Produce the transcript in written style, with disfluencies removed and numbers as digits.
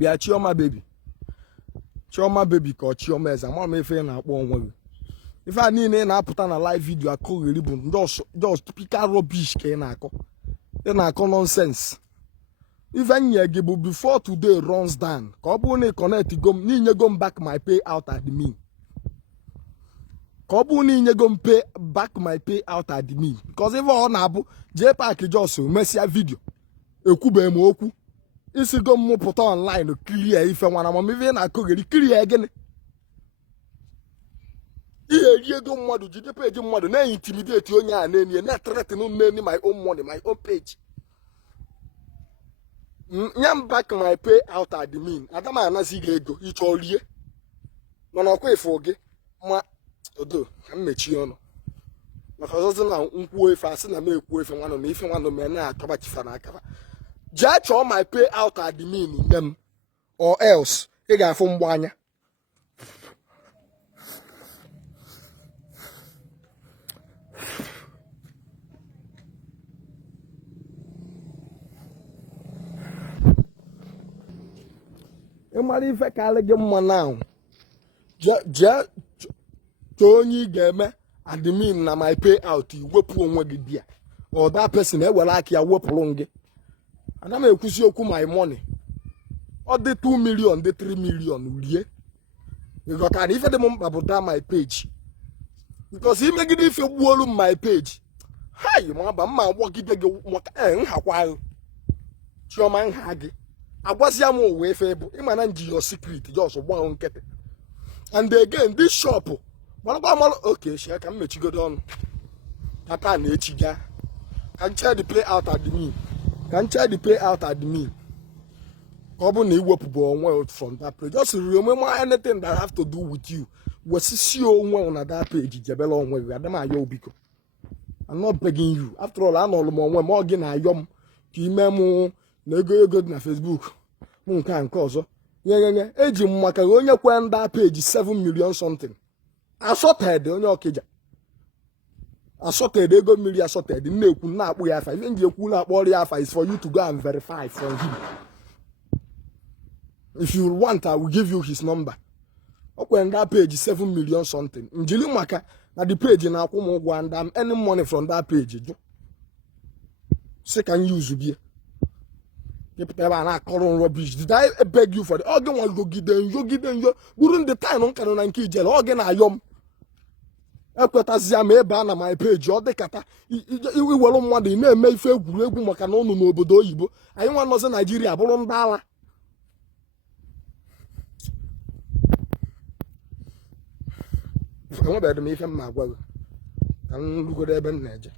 bịa chioma baby ka ọ chioma eze ama m ife na-akpọ onwe gị ife a niile na-apụta na live video akọgheri bụ just typical rubbish ka ị na-akọ nonsense. Ife nye gị bụ before today runs down ka ọ bụrụ na ị connect go m n'inyego m back my payout admin ka ọ bụrụ na inyego m back my payout admin because ife ọ na-abụ jee paaki jos mesịa vidio ekwubeghị m okwu isigo m pụta online kirie ife nwana ma ife na-akọgheri kirie gịnị ihe eri ego mmadụ jide peji mmadụ na-intimidate onye a na-enye na-threaten m my own money my own page. Nyam back my payout admin adam anazi gị ego ịchọ rie mana ọkwa ifo gị ma odo ka m mechie ọnụ maka ọzọzọ na nkwuo ife asị na m ekwuo ife nwanụ na ife nwanụ mee na-akọbachifa na akaba jee chọọ my payout admin nye m or else ị ga-afụ mgbọ anya. ị mara ife karị gị mma na jee chọọ onye ị ga-eme admin na my payout iwepụ onwe gị dia or that person ewere aka ya wepụrụ gị. Ana m ekwusi okwu my money ọ dị 2 million dị 3 million rie ịghọtara ife dị m mkpa bụ daa my page because imegide ife gbuolu m my page hai maba mma agbọgide gị maka nhakwa ahụ chioma nha gị agwazia m uwe efe bụ ịmana nji your secret just gbaa nkịtị. And again this shop gbanakwa amalụ okay share ka m mechigodo ọnụ tata na echi ga ka nche the payout admin ka ọ bụ na iwepụbụ onwe from that page just remember anything that have to do with you wesisi onwe na that page jebela onwe gị adam ayọ biko. I'm not begging you after all anọlụ m onwe m ọ gị na-ayọ m ka ime mụ na ego dị na Facebook mụ nke ọzọ nye eji m maka onye kwe nda page 7 million something asọted onye Ọkịja asọted ego mmiri asọted na-ekwu na-akpụ ya afa ihe nji ekwu na-akpọ ya afa is for you to go and verify from him. If you want I will give you his number. O kwe nda page 7 million something njili maka na the page na-akwụ m ụgwọ and I'm earning money from that page jụ so can use bie rubbish. Did I beg you for the organ one go give them during the time on canon and kijel organ ayom ekwetazia m ebe na my page ọ dịkata iwere mmadụ na-eme ife egwuregwu maka na ụnụ n'obodo oyibo anyị nwa nọzi Naijiria bụrụ ndị ala enwebeghị m ife m na-agwa gị ka m rugodo ebe m na-eje.